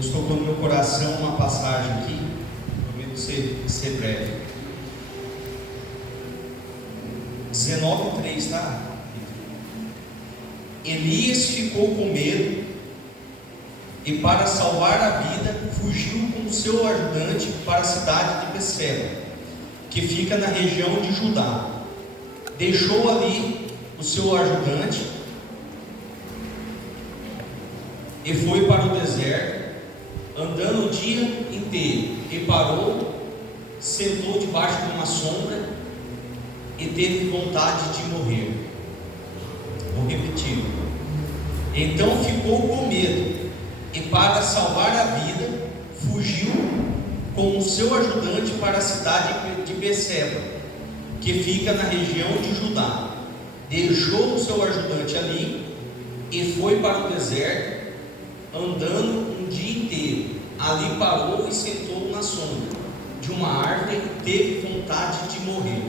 Deus tocou no meu coração uma passagem aqui, prometo ser breve. 19:3, tá? Elias ficou com medo e, para salvar a vida, fugiu com o seu ajudante para a cidade de Beceba, que fica na região de Judá. Deixou ali o seu ajudante e foi para o deserto, andando o dia inteiro, e parou, sentou debaixo de uma sombra e teve vontade de morrer. Vou repetir. Então ficou com medo e, para salvar a vida, fugiu com o seu ajudante para a cidade de Beceba, que fica na região de Judá. Deixou o seu ajudante ali e foi para o deserto, andando um dia inteiro. Ali parou e sentou na sombra de uma árvore e teve vontade de morrer.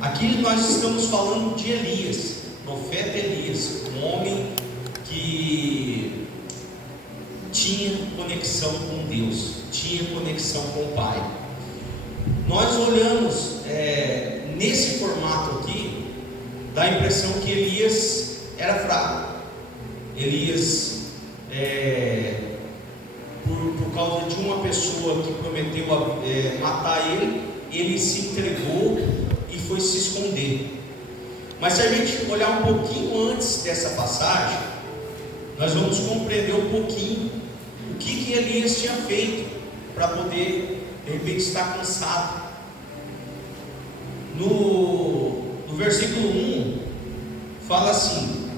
Aqui nós estamos falando de Elias, profeta Elias, um homem que tinha conexão com Deus, tinha conexão com o Pai. Nós olhamos nesse formato aqui, dá a impressão que Elias era fraco. Elias, por causa de uma pessoa que prometeu matar ele se entregou e foi se esconder. Mas se a gente olhar um pouquinho antes dessa passagem, nós vamos compreender um pouquinho o que Elias tinha feito para poder, de repente, estar cansado. No versículo 1 fala assim: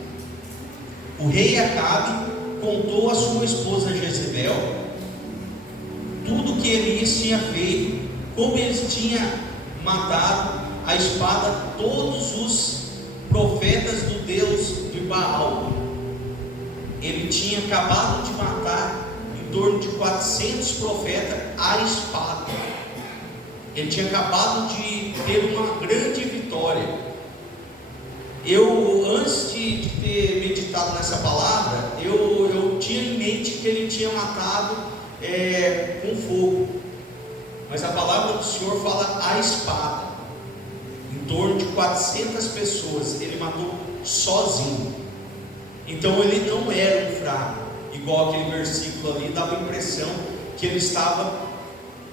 o rei Acabe contou a sua esposa Jezebel tudo que Elias tinha feito, como ele tinha matado a espada todos os profetas do Deus de Baal. Ele tinha acabado de matar em torno de 400 profetas à espada. Ele tinha acabado de ter uma grande vitória. Antes de ter meditado nessa palavra, eu tinha em mente que ele tinha matado com fogo, mas a palavra do Senhor fala a espada. Em torno de 400 pessoas ele matou sozinho. Então ele não era um fraco, igual aquele versículo ali dava a impressão que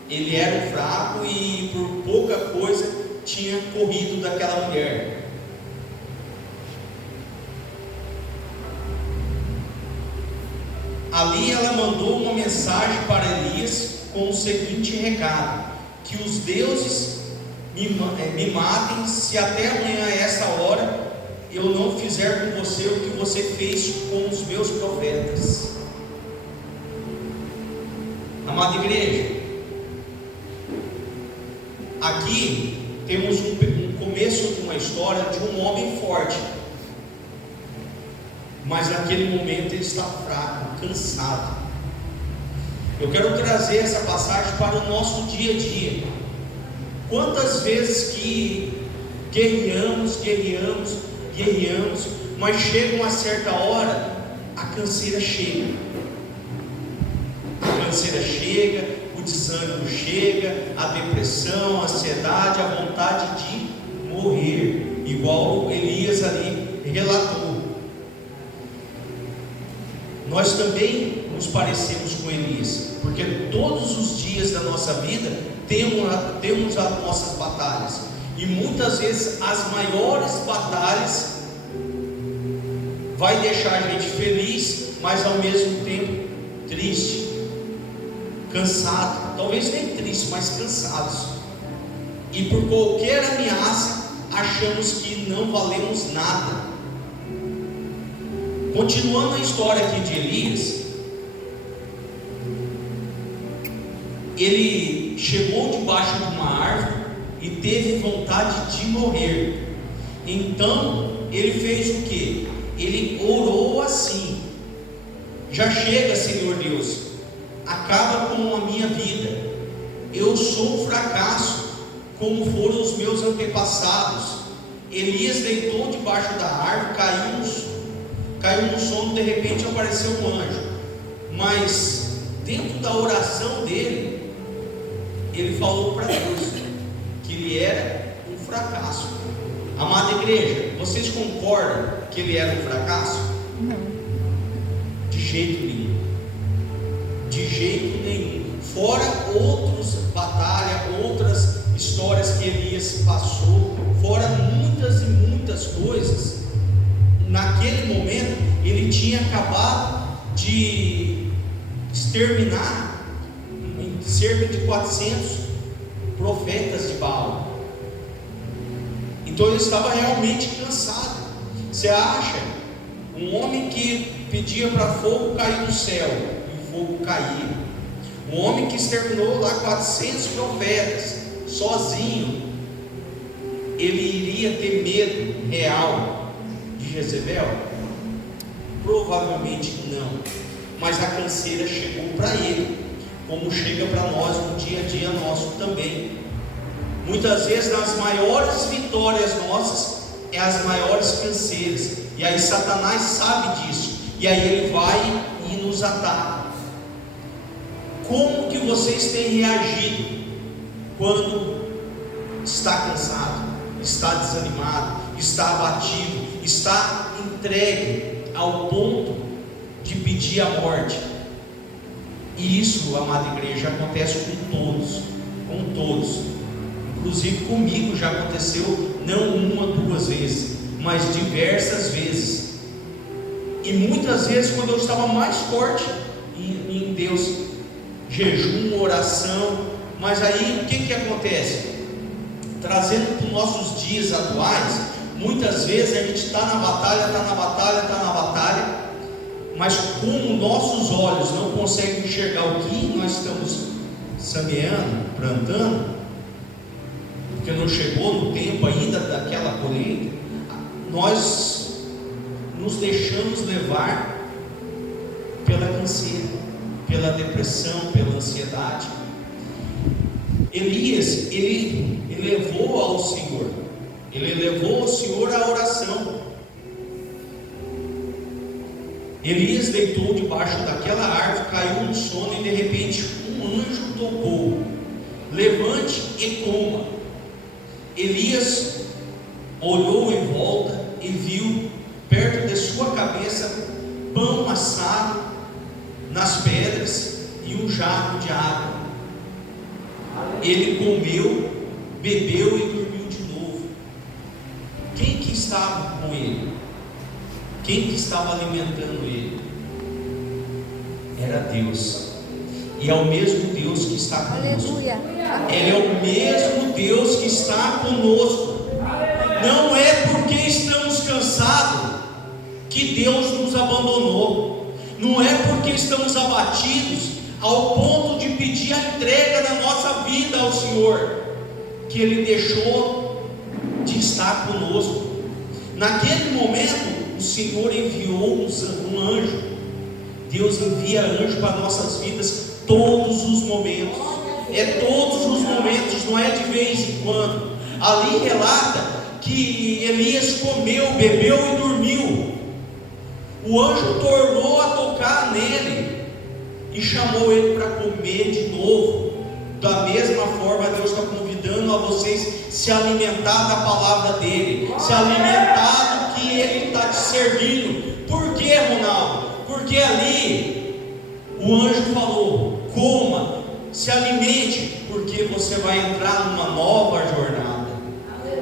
ele era um fraco e por pouca coisa tinha corrido daquela mulher. Ali ela mandou uma mensagem para Elias com o seguinte recado: que os deuses me matem se até amanhã a essa hora eu não fizer com você o que você fez com os meus profetas. Amada igreja, aqui temos um começo de uma história de um homem forte, mas naquele momento ele está fraco, cansado. Eu quero trazer essa passagem para o nosso dia a dia. Quantas vezes que guerreamos, mas chega uma certa hora, a canseira chega. A canseira chega, o desânimo chega, a depressão, a ansiedade, a vontade de morrer, igual Elias ali relatou. Nós também nos parecemos com Elias, porque todos os dias da nossa vida temos as nossas batalhas, e muitas vezes as maiores batalhas vai deixar a gente feliz, mas ao mesmo tempo triste, cansado, talvez nem triste, mas cansados, e por qualquer ameaça achamos que não valemos nada. Continuando a história aqui de Elias, ele chegou debaixo de uma árvore e teve vontade de morrer. Então ele fez o que? Ele orou assim: já chega, Senhor Deus, acaba com a minha vida. Eu sou um fracasso, como foram os meus antepassados. Elias deitou debaixo da árvore, caiu no sono. De repente apareceu um anjo: mas dentro da oração dele, ele falou para Deus que ele era um fracasso. Amada igreja, vocês concordam que ele era um fracasso? Não. De jeito nenhum. De jeito nenhum. Fora outras batalhas, outras histórias que Elias passou, fora muitas e muitas coisas. Naquele momento, ele tinha acabado de exterminar cerca de 400 profetas de Baal. Então ele estava realmente cansado. Você acha? Um homem que pedia para fogo cair do céu, e o fogo caía. Um homem que exterminou lá 400 profetas, sozinho, ele iria ter medo real de Jezebel? Provavelmente não. Mas a canseira chegou para ele, como chega para nós no dia a dia nosso também. Muitas vezes nas maiores vitórias nossas é as maiores canseiras, e aí Satanás sabe disso, e aí ele vai e nos ataca. Como que vocês têm reagido quando está cansado, está desanimado, está abatido, está entregue ao ponto de pedir a morte? E isso, amada igreja, acontece com todos. Inclusive comigo já aconteceu, não uma, duas vezes, mas diversas vezes. E muitas vezes quando eu estava mais forte em Deus, jejum, oração. Mas aí o que acontece? Trazendo para os nossos dias atuais, muitas vezes a gente está na batalha, mas como nossos olhos não conseguem enxergar o que nós estamos semeando, plantando, porque não chegou no tempo ainda daquela colheita, nós nos deixamos levar pela canseira, pela depressão, pela ansiedade. Elias, ele levou ao Senhor, ele levou ao Senhor a oração. Elias deitou debaixo daquela árvore, caiu no sono, e de repente um anjo tocou: levante e coma. Elias olhou em volta e viu perto de sua cabeça pão assado nas pedras e um jarro de água. Ele comeu, bebeu e dormiu de novo. Quem que estava com ele? Quem que estava alimentando ele? Era Deus. E é o mesmo Deus que está conosco. Aleluia. Ele é o mesmo Deus que está conosco. Não é porque estamos cansados que Deus nos abandonou. Não é porque estamos abatidos ao ponto de pedir a entrega da nossa vida ao Senhor que Ele deixou de estar conosco. Naquele momento, o Senhor enviou um anjo. Deus envia anjo para nossas vidas todos os momentos. É todos os momentos, não é de vez em quando. Ali relata que Elias comeu, bebeu e dormiu. O anjo tornou a tocar nele e chamou ele para comer de novo. Da mesma forma, Deus está convidando a vocês se alimentar da palavra dele, se alimentar do que ele está te servindo. Por que, Ronaldo? Porque ali o anjo falou: coma, se alimente, porque você vai entrar numa nova jornada.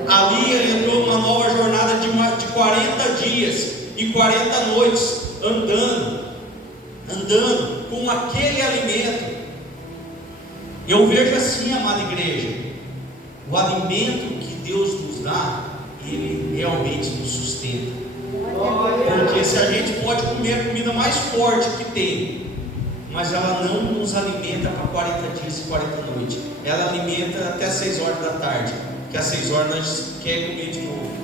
Ali ele entrou numa nova jornada de 40 dias e 40 noites, andando com aquele alimento. Eu vejo assim, amada igreja, o alimento que Deus nos dá, Ele realmente nos sustenta. Porque se a gente pode comer a comida mais forte que tem, mas ela não nos alimenta para 40 dias e 40 noites, ela alimenta até 6 horas da tarde, porque às 6 horas nós queremos comer de novo.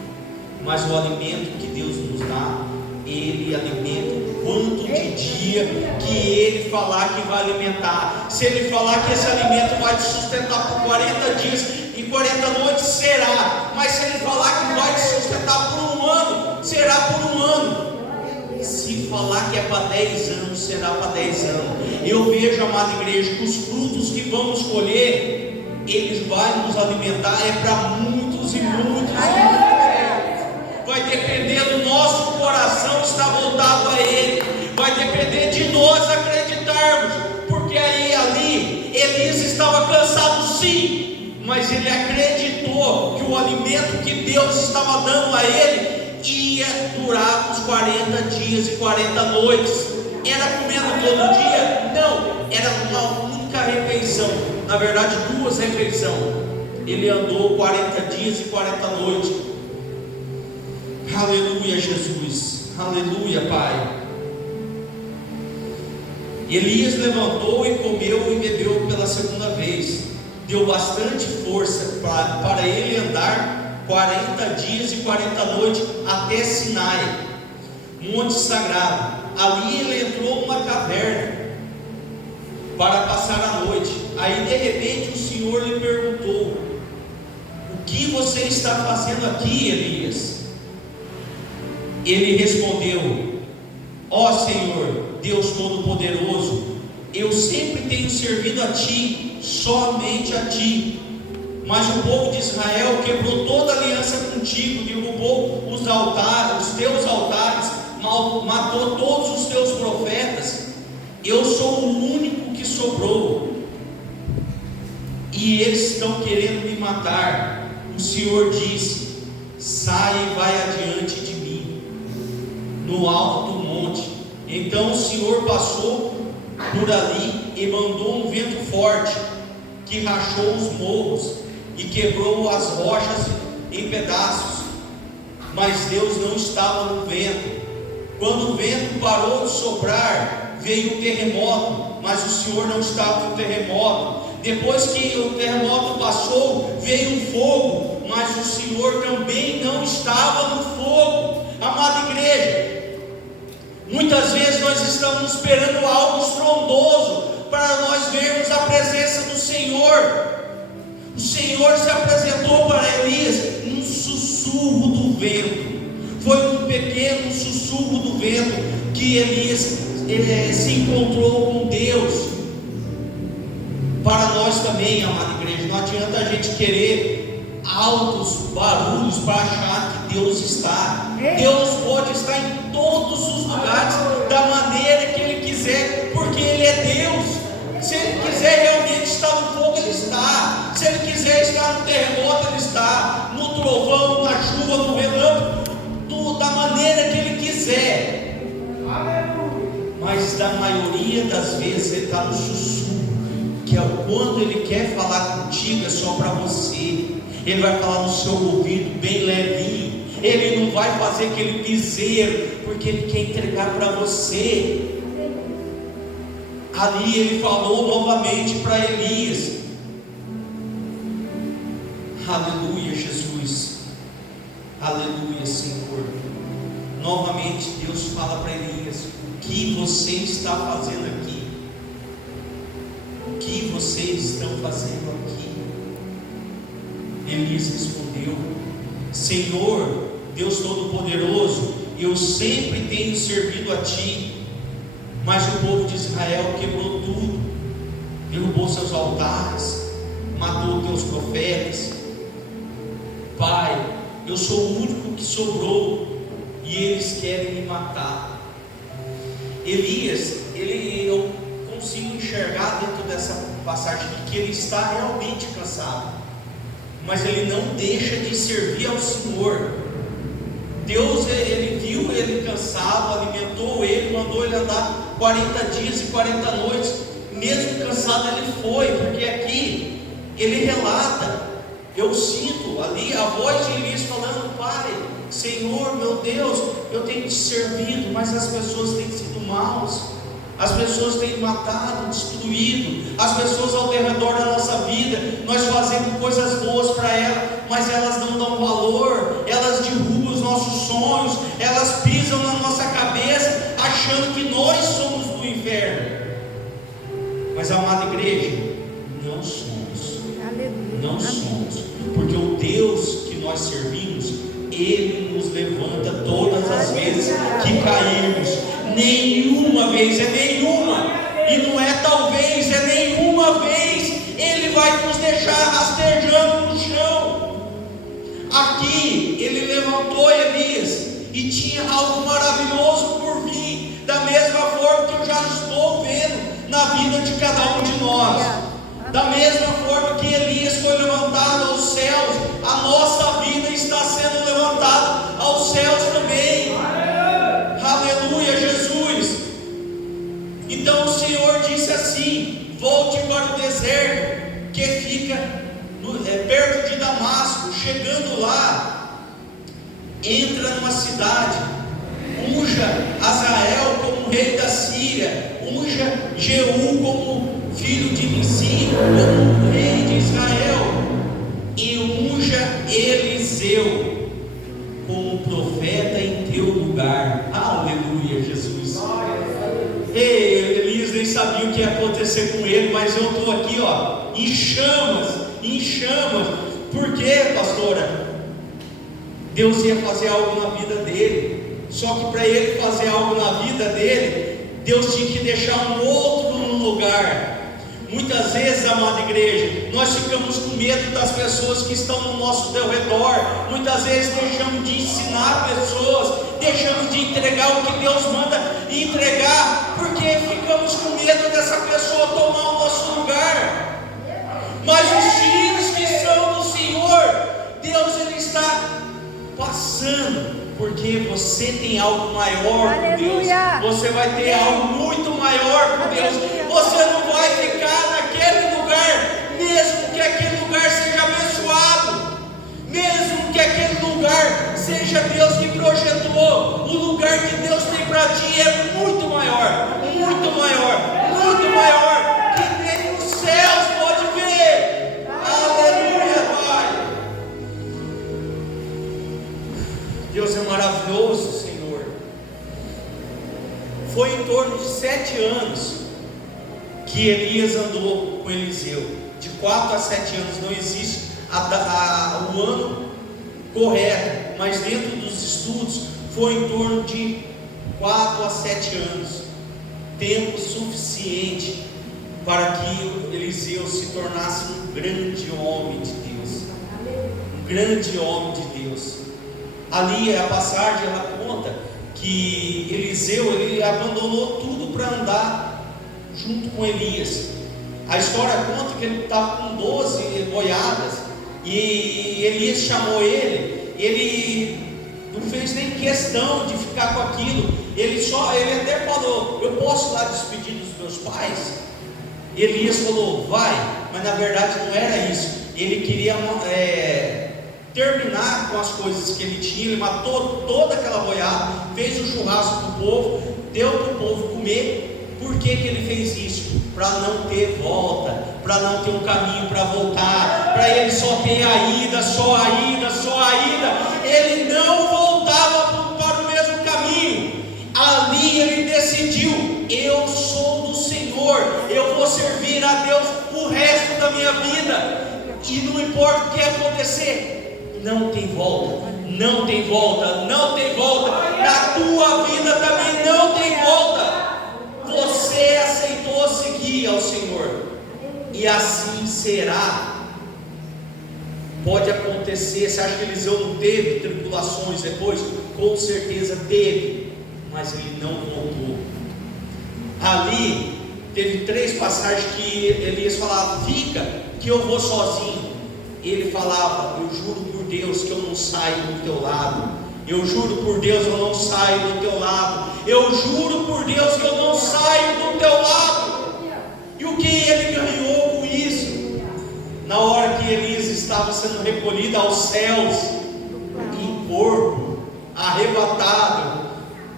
Mas o alimento que Deus nos dá, Ele alimenta o quanto de dia que Ele falar que vai alimentar. Se Ele falar que esse alimento vai te sustentar por 40 dias e 40 noites, será. Mas se Ele falar que vai te sustentar por um ano, será por um ano. Se falar que é para 10 anos, será para 10 anos. Eu vejo, amada igreja, que os frutos que vamos colher, eles vão nos alimentar, é para muitos e muitos anos. Vai depender do nosso coração estar voltado a Ele. Vai depender de nós acreditarmos. Porque ali, Elias estava cansado sim, mas ele acreditou que o alimento que Deus estava dando a ele ia durar os 40 dias e 40 noites. Era comendo todo dia? Não, era uma única refeição. Na verdade, 2 refeições. Ele andou 40 dias e 40 noites. Aleluia, Jesus. Aleluia, Pai. Elias levantou e comeu e bebeu pela segunda vez. Deu bastante força para ele andar 40 dias e 40 noites até Sinai, monte sagrado. Ali ele entrou numa caverna para passar a noite. Aí de repente o Senhor lhe perguntou: o que você está fazendo aqui, Elias? Ele respondeu: ó Senhor, Deus Todo-Poderoso, eu sempre tenho servido a Ti, somente a Ti. Mas o povo de Israel quebrou toda a aliança contigo, derrubou os teus altares, matou todos os teus profetas. Eu sou o único que sobrou, e eles estão querendo me matar. O Senhor disse: sai e vai adiante de mim, no alto do monte. Então o Senhor passou por ali e mandou um vento forte, que rachou os morros e quebrou as rochas em pedaços. Mas Deus não estava no vento. Quando o vento parou de soprar, veio um terremoto, mas o Senhor não estava no terremoto. Depois que o terremoto passou, veio um fogo, mas o Senhor também não estava no fogo. Amada igreja, muitas vezes nós estamos esperando algo estrondoso para nós vermos a presença do Senhor. O Senhor se apresentou para Elias num sussurro do vento. Foi um pequeno sussurro do vento que Elias se encontrou com Deus. Para nós também, amada igreja, não adianta a gente querer altos barulhos para achar que Deus está. Deus pode estar em todos os lugares, da maneira que Ele quiser, porque Ele é Deus. Se Ele quiser realmente estar no fogo, Ele está. Se Ele quiser estar no terremoto, Ele está. No trovão, na chuva, no relâmpago, da maneira que Ele quiser. Mas da maioria das vezes Ele está no sussurro, que é quando Ele quer falar contigo, é só para você. Ele vai falar no seu ouvido bem levinho. Ele não vai fazer aquele piseiro, porque Ele quer entregar para você. Ali Ele falou novamente para Elias. Aleluia, Jesus. Aleluia, Senhor. Novamente Deus fala para Elias: o que você está fazendo aqui? O que vocês estão fazendo aqui? Elias respondeu: Senhor, Deus Todo-Poderoso, eu sempre tenho servido a Ti. Mas o povo de Israel quebrou tudo, derrubou seus altares, matou teus profetas. Pai, eu sou o único que sobrou e eles querem me matar. Elias, eu consigo enxergar dentro dessa passagem que ele está realmente cansado, mas ele não deixa de servir ao Senhor. Deus, Ele viu ele cansado, alimentou ele, mandou ele andar 40 dias e 40 noites, mesmo cansado ele foi, porque aqui ele relata: eu sinto ali a voz de Elias falando: Pai, Senhor, meu Deus, eu tenho te servido, mas as pessoas têm sido maus, as pessoas têm matado, destruído, as pessoas ao redor da nossa vida, nós fazemos coisas boas para elas, mas elas não dão valor, elas derrubam os nossos sonhos, elas pisam na nossa cabeça, achando que nós somos do inferno. Mas, amada igreja, não somos. Não somos, porque o Deus que nós servimos Ele nos levanta todas as vezes que caímos. Nenhuma vez, é nenhuma, e não é talvez, é nenhuma vez Ele vai nos deixar rastejando no chão. Aqui Ele levantou Elias e tinha algo maravilhoso por vir, da mesma forma que eu já estou vendo na vida de cada um de nós. Da mesma forma que Elias foi levantado aos céus, a nossa vida está sendo levantada aos céus também. Aleluia, Jesus. Então o Senhor disse assim: volte para o deserto que fica perto de Damasco. Chegando lá, entra numa cidade, unja Azael como rei da Síria, unja Jeú como filho de Nissi como rei de Israel, e unja Eliseu como profeta em teu lugar. Aleluia, Jesus. Ei, Elias nem sabia o que ia acontecer com ele, mas eu estou aqui, em chamas, em chamas. Por quê, pastora? Deus ia fazer algo na vida dele, só que para ele fazer algo na vida dele, Deus tinha que deixar um outro no lugar. Muitas vezes, amada igreja, nós ficamos com medo das pessoas que estão no nosso redor. Muitas vezes deixamos de ensinar pessoas, deixamos de entregar o que Deus manda entregar, porque ficamos com medo dessa pessoa tomar o nosso lugar. Mas os filhos que são do Senhor, Deus Ele está passando, porque você tem algo maior com Deus. Você vai ter algo muito maior com Deus. Você não vai ficar naquele lugar, mesmo que aquele lugar seja abençoado, mesmo que aquele lugar seja Deus que projetou. O lugar que Deus tem para ti é muito maior, muito maior, muito maior, que nem os céus pode ver. Aleluia, Pai. Deus é maravilhoso, Senhor. Foi em torno de 7 anos que Elias andou com Eliseu. De 4 a 7 anos. Não existe o ano correto, mas dentro dos estudos foi em torno de 4 a 7 anos. Tempo suficiente para que Eliseu se tornasse um grande homem de Deus. Um grande homem de Deus. Ali a passagem ela conta que Eliseu ele abandonou tudo para andar junto com Elias. A história conta que ele estava com 12 boiadas e Elias chamou ele não fez nem questão de ficar com aquilo. Ele até falou: eu posso lá despedir dos meus pais? Elias falou: vai, mas na verdade não era isso. Ele queria terminar com as coisas que ele tinha. Ele matou toda aquela boiada, fez um churrasco para o povo, deu para o povo comer. Por que ele fez isso? Para não ter volta, para não ter um caminho para voltar, para ele só ter a ida, só a ida, só a ida. Ele não voltava para o mesmo caminho. Ali ele decidiu: eu sou do Senhor, eu vou servir a Deus o resto da minha vida, e não importa o que acontecer, não tem volta, não tem volta, não tem volta. Na tua vida também não tem volta. Você aceitou seguir ao Senhor, e assim será. Pode acontecer. Você acha que Eliseu não teve tribulações depois? Com certeza teve, mas ele não voltou. Ali teve 3 passagens que Elias falava: fica, que eu vou sozinho. Ele falava: eu juro por Deus que eu não saio do teu lado. Eu juro por Deus, eu não saio do teu lado. Eu juro por Deus que eu não saio do teu lado. E o que ele ganhou com isso? Na hora que Elias estava sendo recolhido aos céus, em corpo, arrebatado,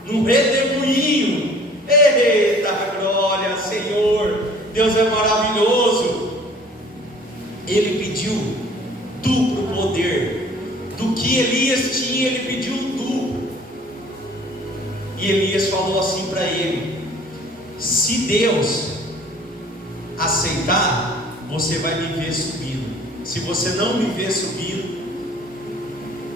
num redemoinho. Eita glória, Senhor, Deus é maravilhoso. Ele pediu duplo poder. Do que Elias tinha, ele pediu um duplo. E Elias falou assim para ele: se Deus aceitar, você vai me ver subindo. Se você não me ver subindo,